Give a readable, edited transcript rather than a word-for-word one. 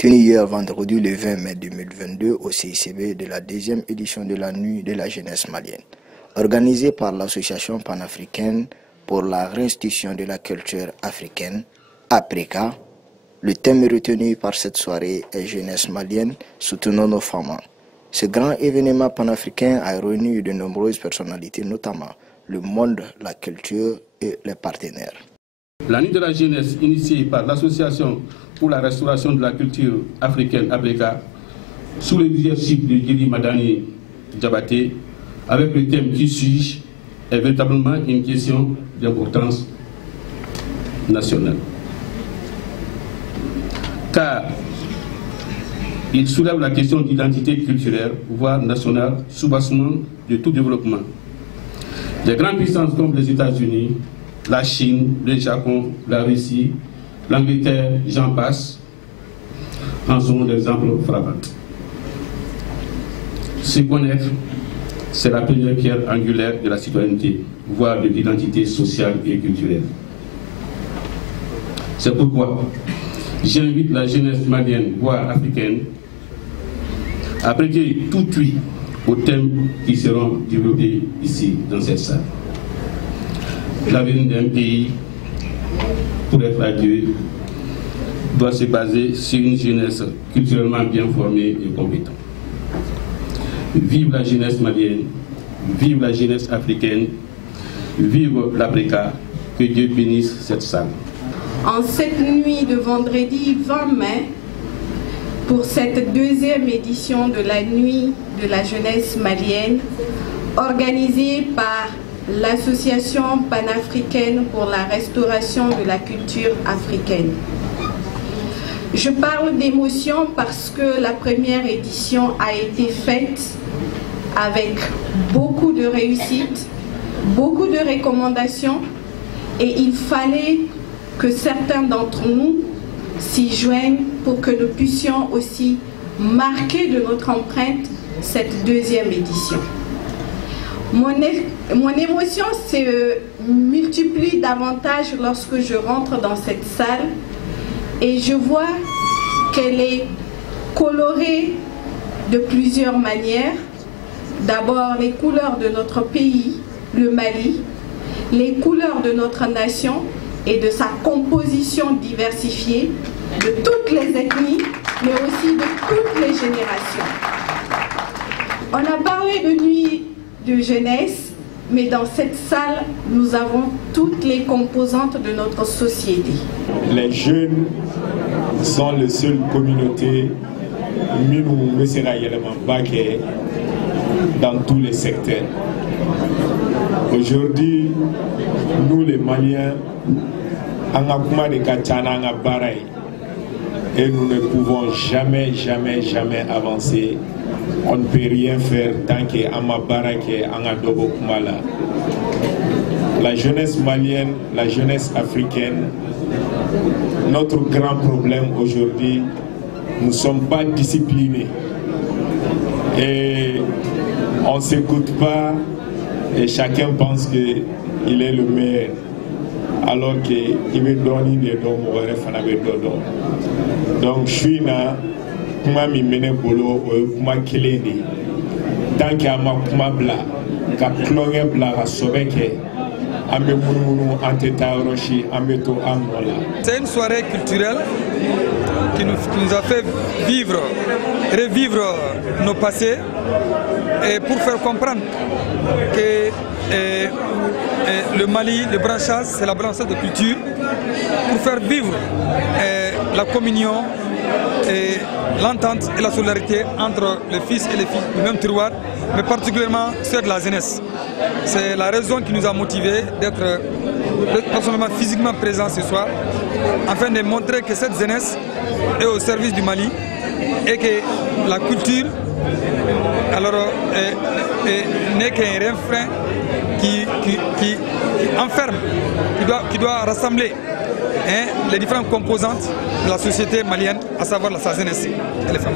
Tenu hier vendredi le 20 mai 2022 au CICB de la deuxième édition de la Nuit de la jeunesse malienne, organisée par l'Association panafricaine pour la restitution de la culture africaine, APRECA. Le thème retenu par cette soirée est Jeunesse malienne, soutenons nos femmes. Ce grand événement panafricain a réuni de nombreuses personnalités, notamment le monde, la culture et les partenaires. La Nuit de la jeunesse, initiée par l'Association pour la restauration de la culture africaine APRECA, sous le leadership de Djily Madani Diabaté, avec le thème Qui suis-je, est véritablement une question d'importance nationale. Car il soulève la question d'identité culturelle, voire nationale, soubassement de tout développement. Des grandes puissances comme les États-Unis, la Chine, le Japon, la Russie, l'Angleterre, j'en passe, en sont des exemples frappants. Se connaître, c'est la première pierre angulaire de la citoyenneté, voire de l'identité sociale et culturelle. C'est pourquoi j'invite la jeunesse malienne, voire africaine, à prêter tout oui aux thèmes qui seront développés ici, dans cette salle. L'avenir d'un pays, pour être adieu, doit se baser sur une jeunesse culturellement bien formée et compétente. Vive la jeunesse malienne, vive la jeunesse africaine, vive l'APRECA, que Dieu bénisse cette salle. En cette nuit de vendredi 20 mai, pour cette deuxième édition de la Nuit de la jeunesse malienne, organisée par l'Association panafricaine pour la restauration de la culture africaine. Je parle d'émotion parce que la première édition a été faite avec beaucoup de réussite, beaucoup de recommandations, et il fallait que certains d'entre nous s'y joignent pour que nous puissions aussi marquer de notre empreinte cette deuxième édition. Mon émotion se multiplie davantage lorsque je rentre dans cette salle et je vois qu'elle est colorée de plusieurs manières. D'abord, les couleurs de notre pays, le Mali, les couleurs de notre nation et de sa composition diversifiée, de toutes les ethnies, mais aussi de toutes les générations. On a parlé de nuit de jeunesse, mais dans cette salle, nous avons toutes les composantes de notre société. Les jeunes sont les seules communautés dans tous les secteurs. Aujourd'hui, nous les Maliens, et nous ne pouvons jamais avancer. On ne peut rien faire tant que la jeunesse malienne, la jeunesse africaine, notre grand problème aujourd'hui, nous ne sommes pas disciplinés. Et on ne s'écoute pas et chacun pense qu'il est le meilleur. Alors qu'il veut donner des dons, donc je suis là. Kuma mi mene bolo o kuma kelen de tant que ama kuma bla ka klonge bla ka sobeke ambe mununu anteta roshi ambe to amola. C'est une soirée culturelle qui nous a fait revivre nos passés et pour faire comprendre que le Mali, le branchage, c'est la branchage de culture, pour faire vivre la communion et l'entente et la solidarité entre les fils et les filles du même terroir, mais particulièrement ceux de la jeunesse. C'est la raison qui nous a motivés d'être personnellement physiquement présents ce soir, afin de montrer que cette jeunesse est au service du Mali et que la culture n'est qu'un refrain qui enferme, qui doit rassembler les différentes composantes de la société malienne, à savoir sa jeunesse et les femmes.